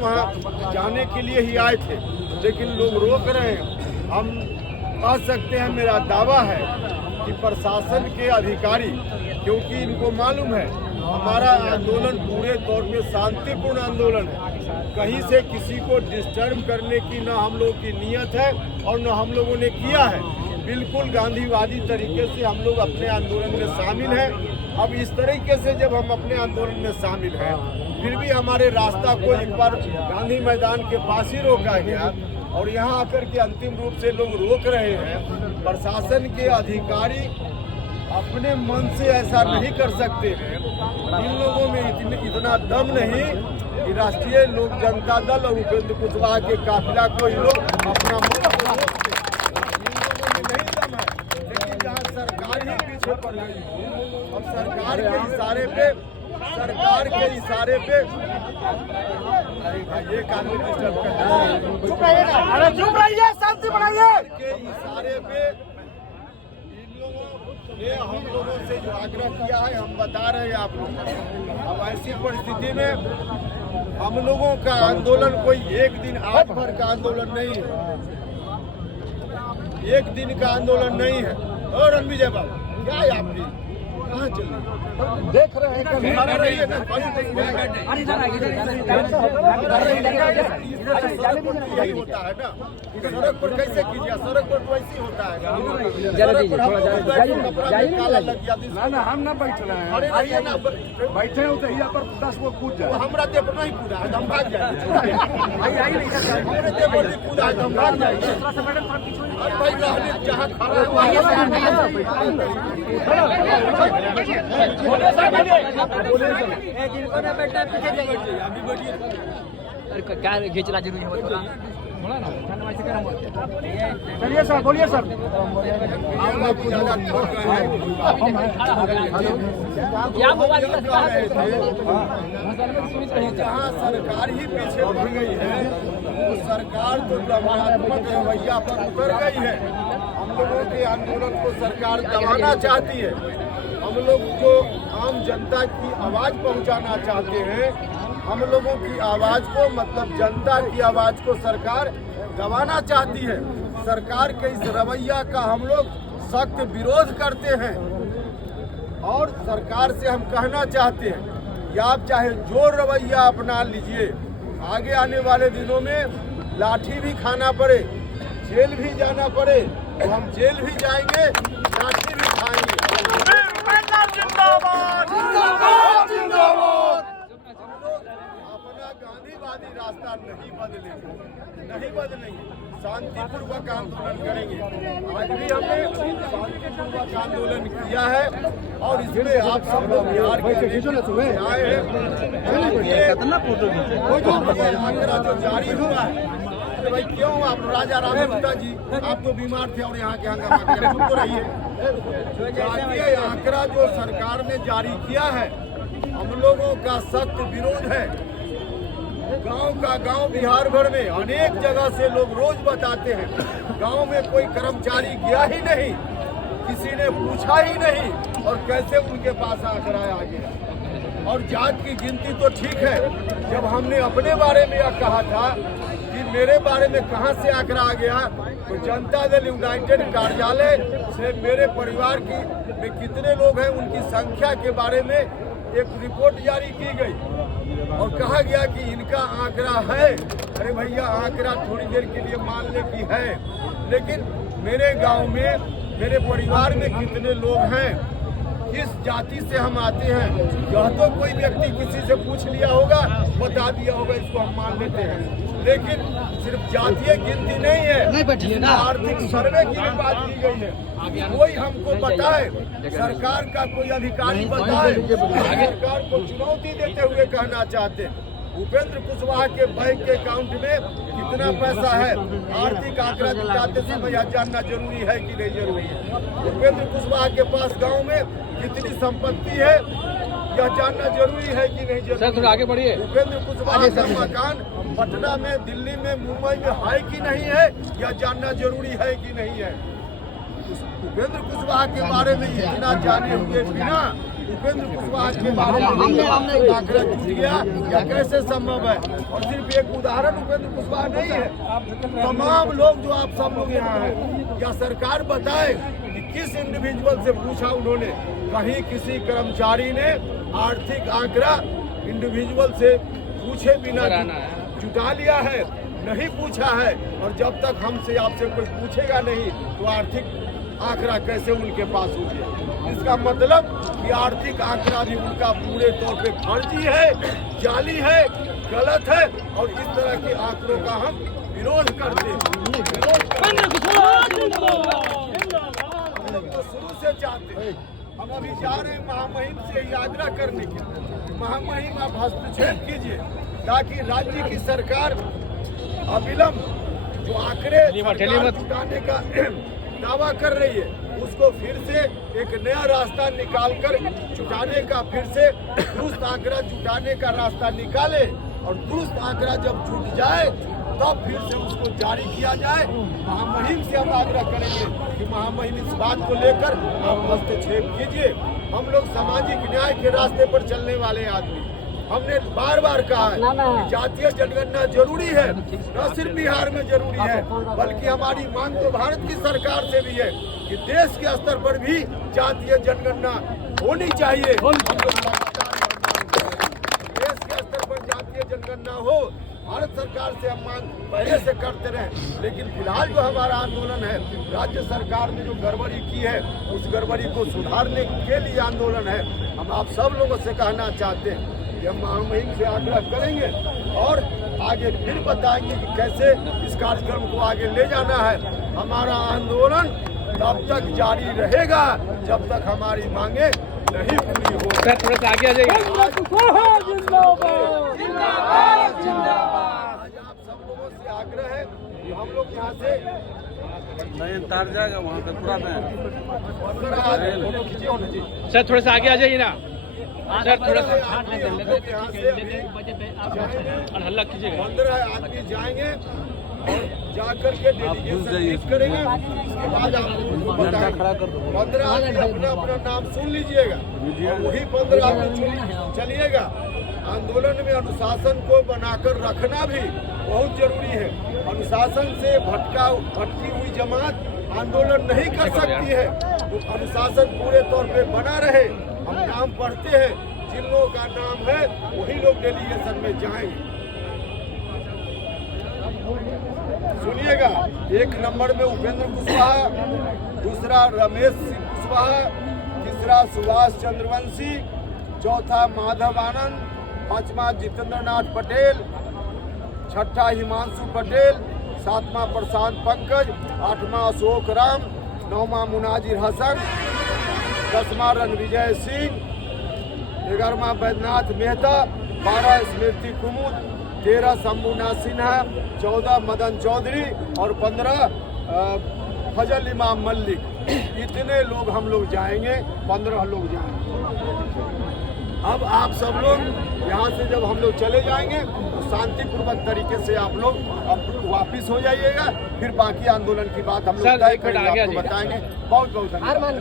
वहाँ जाने के लिए ही आए थे, लेकिन लोग रोक रहे हैं। हम कह सकते हैं, मेरा दावा है कि प्रशासन के अधिकारी, क्योंकि इनको मालूम है हमारा आंदोलन पूरे तौर पे शांतिपूर्ण आंदोलन है, कहीं से किसी को डिस्टर्ब करने की न हम लोगों की नीयत है और न हम लोगों ने किया है। बिल्कुल गांधीवादी तरीके से हम लोग अपने आंदोलन में शामिल हैं। अब इस तरीके से जब हम अपने आंदोलन में शामिल हैं, फिर भी हमारे रास्ता को एक बार गांधी मैदान के पास ही रोका गया और यहाँ आकर के अंतिम रूप से लोग रोक रहे हैं। प्रशासन के अधिकारी अपने मन से ऐसा नहीं कर सकते हैं। इन लोगों में इतना दम नहीं कि राष्ट्रीय लोक जनता दल और उपेंद्र कुशवाहा के काफिला को ये लोग अपना मन से रोक दें। इन लोगों में नहीं दम है। लेकिन जहाँ सरकार ही पीछे पड़ गई हो, अब सरकार के इशारे पे ये कानून डिस्टर्ब कर रहा है। चुप रहिए, शांति बनाइए। के इशारे पे ने हम लोगों से जो आग्रह किया है, हम बता रहे हैं आप लोग। अब ऐसी परिस्थिति में हम लोगों का आंदोलन कोई एक दिन आज भर का आंदोलन नहीं है, एक दिन का आंदोलन नहीं है। और रणविजय बाबू क्या है आपकी, कहाँ चल रही है? देख रहे हैं रही है ना, यही होता है ना। सड़क पर कैसे कीजिए, सड़क पर तो ऐसे ही होता है। काला लग गया ना, हम ना बैठ रहे हैं। अरे रहिए ना, बैठे हो तो यहाँ पर 10 लोग कूद जाए। हमरा देह पर नहीं कूदा है, हम भाग जाएंगे। हमारे देह पर नहीं कूदा है, हम भाग जाएंगे। अब भाई रहने जहाँ खड़ा क्या खींचना जरूरी है? चलिए सर, बोलिए सर। जहाँ सरकार ही पीछे पड़ गई है, वो सरकार तो दमनात्मक रवैया पर उतर गई है। हम लोगों के आंदोलन को सरकार दबाना चाहती है। हम लोग जो आम जनता की आवाज पहुंचाना चाहते हैं, हम लोगों की आवाज को, मतलब जनता की आवाज को सरकार दबाना चाहती है। सरकार के इस रवैया का हम लोग सख्त विरोध करते हैं और सरकार से हम कहना चाहते हैं कि आप चाहे जो रवैया अपना लीजिए, आगे आने वाले दिनों में लाठी भी खाना पड़े, जेल भी जाना पड़े तो हम जेल भी जाएंगे, लाठी भी खाएंगे। अपना गांधीवादी रास्ता नहीं बदलेंगे, शांतिपूर्वक आंदोलन करेंगे। आज भी हमने शांतिपूर्वक आंदोलन किया है और इसमें आप सब लोग बिहार के आए हैं। आंकड़ा जो जारी हुआ है, भाई क्यों आप राजा रामगुप्ता जी, आप तो बीमार थे और यहाँ के हंगामा तो रहिए। जातीय आंकड़ा जो सरकार ने जारी किया है, हम लोगों का सख्त विरोध है। गांव का गांव बिहार भर में अनेक जगह से लोग रोज बताते हैं, गांव में कोई कर्मचारी गया ही नहीं, किसी ने पूछा ही नहीं और कैसे उनके पास आंकड़ा आ गया। और जात की गिनती तो ठीक है, जब हमने अपने बारे में यह कहा था कि मेरे बारे में कहां से आंकड़ा आ गया, तो जनता दल यूनाइटेड कार्यालय से मेरे परिवार की में कितने लोग हैं उनकी संख्या के बारे में एक रिपोर्ट जारी की गई और कहा गया कि इनका आंकड़ा है। अरे भैया, आंकड़ा थोड़ी देर के लिए मान ले कि है, लेकिन मेरे गांव में, मेरे परिवार में कितने लोग हैं, किस जाति से हम आते हैं, यह तो कोई व्यक्ति किसी से पूछ लिया होगा, बता दिया होगा, इसको हम मान लेते हैं। लेकिन सिर्फ जातीय गिनती नहीं है, आर्थिक सर्वे की भी बात की गई है। कोई हमको बताए, सरकार का कोई अधिकारी बताए, सरकार को चुनौती देते हुए कहना चाहते हैं उपेंद्र कुशवाहा के बैंक के अकाउंट में कितना पैसा है। आर्थिक आंकड़ा जुटाते समय यह जानना जरूरी है कि नहीं जरूरी है। उपेंद्र कुशवाहा के पास गांव में कितनी संपत्ति है, यह जानना जरूरी है कि नहीं जरूरी। थोड़ा आगे बढ़िए। उपेंद्र कुशवाहा का मकान पटना में, दिल्ली में, मुंबई में है कि नहीं है, यह जानना जरूरी है कि नहीं है। उपेंद्र कुशवाहा के बारे में इतना जाने हुए बिना उपेंद्र कुशवाहा के बारे में आंकड़ा टूट गया या कैसे संभव है? और सिर्फ एक उदाहरण उपेंद्र कुशवाहा नहीं है, तमाम लोग जो आप सब लोग यहाँ हैं, या सरकार बताए कि किस इंडिविजुअल से पूछा उन्होंने? कहीं किसी कर्मचारी ने आर्थिक आंकड़ा इंडिविजुअल से पूछे बिना जुटा लिया है? नहीं पूछा है। और जब तक हमसे आपसे कोई पूछेगा नहीं तो आर्थिक आंकड़ा कैसे उनके पास हो गया? इसका मतलब कि आर्थिक आंकड़ा भी उनका पूरे तौर पे फर्जी है, जाली है, गलत है, और इस तरह के आंकड़ों का हम विरोध करते हैं। हम लोग तो शुरू से चाहते हैं, हम अभी जा रहे हैं महामहिम से ही आग्रह करने के, महामहिम आप हस्तक्षेप कीजिए ताकि राज्य की सरकार अविलंब जो आंकड़े जुटाने का दावा कर रही है उसको फिर से एक नया रास्ता निकालकर जुटाने का, फिर से दुरुस्त आंकड़ा जुटाने का रास्ता निकाले, और दुरुस्त आंकड़ा जब जुट जाए तब फिर से उसको जारी किया जाए। महामहिम से हम आग्रह करेंगे कि महामहिम इस बात को लेकर आप हस्तक्षेप कीजिए। हम लोग सामाजिक न्याय के रास्ते पर चलने वाले आदमी, हमने बार बार कहा है कि जातीय जनगणना जरूरी है, न सिर्फ बिहार में जरूरी है बल्कि हमारी मांग तो भारत की सरकार से भी है कि देश के स्तर पर भी जातीय जनगणना होनी चाहिए। हम लोग देश के स्तर पर जातीय जनगणना हो, भारत सरकार से हम मांग पहले से करते रहे, लेकिन फिलहाल जो हमारा आंदोलन है, राज्य सरकार ने जो गड़बड़ी की है उस गड़बड़ी को सुधारने के लिए आंदोलन है। हम आप सब लोगों से कहना चाहते हैं कि हम महामहिम से आग्रह करेंगे और आगे फिर बताएंगे कि कैसे इस कार्यक्रम को आगे ले जाना है। हमारा आंदोलन तब तक जारी रहेगा जब तक हमारी मांगे नहीं पूरी हो। सर थोड़ा सा आगे आ जाइए। आज आप सब लोगों से आग्रह है कि हम लोग यहाँ से नहीं तार जाएगा वहाँ पे पूरा में। सर थोड़ा सा आगे आ जाइए ना सर, थोड़ा सा यहाँ से और हल्ला कीजिएगा। 15 आदमी जाएंगे और जाकर के डेलीगेशन लिस्ट करेंगे। उसके बाद आपको बताएंगे 15 आदमी अपना अपना नाम सुन लीजिएगा और वही 15 आदमी चलिएगा। आंदोलन में अनुशासन को बनाकर रखना भी बहुत जरूरी है। अनुशासन से भटकी हुई जमात आंदोलन नहीं कर सकती है, तो अनुशासन पूरे तौर पे बना रहे। हम नाम पढ़ते हैं, जिन लोगों का नाम है वही लोग डेलीगेशन में जाएंगे। सुनिएगा, 1 नंबर में उपेंद्र कुशवाहा, दूसरा रमेश कुशवाहा, तीसरा सुभाष चंद्रवंशी, चौथा माधव आनंद, 5वां जितेंद्र नाथ पटेल, 6ठा हिमांशु पटेल, 7वां प्रशांत पंकज, 8वां अशोक राम, 9वां मुनाजिर हसन, 10वां रणविजय सिंह, 11वां बैद्यनाथ मेहता, 12 स्मृति कुमुद, 13 शंभुनाथ सिन्हा, 14 मदन चौधरी और 15 फजल इमाम मल्लिक। इतने लोग हम लोग जाएंगे, 15 लोग जाएंगे। अब आप सब लोग यहाँ से जब हम लोग चले जाएंगे तो शांतिपूर्वक तरीके से आप लोग अब वापिस हो जाइएगा। फिर बाकी आंदोलन की बात हम लोग तय करेंगे, आपको बताएंगे। बहुत बहुत धन्यवाद।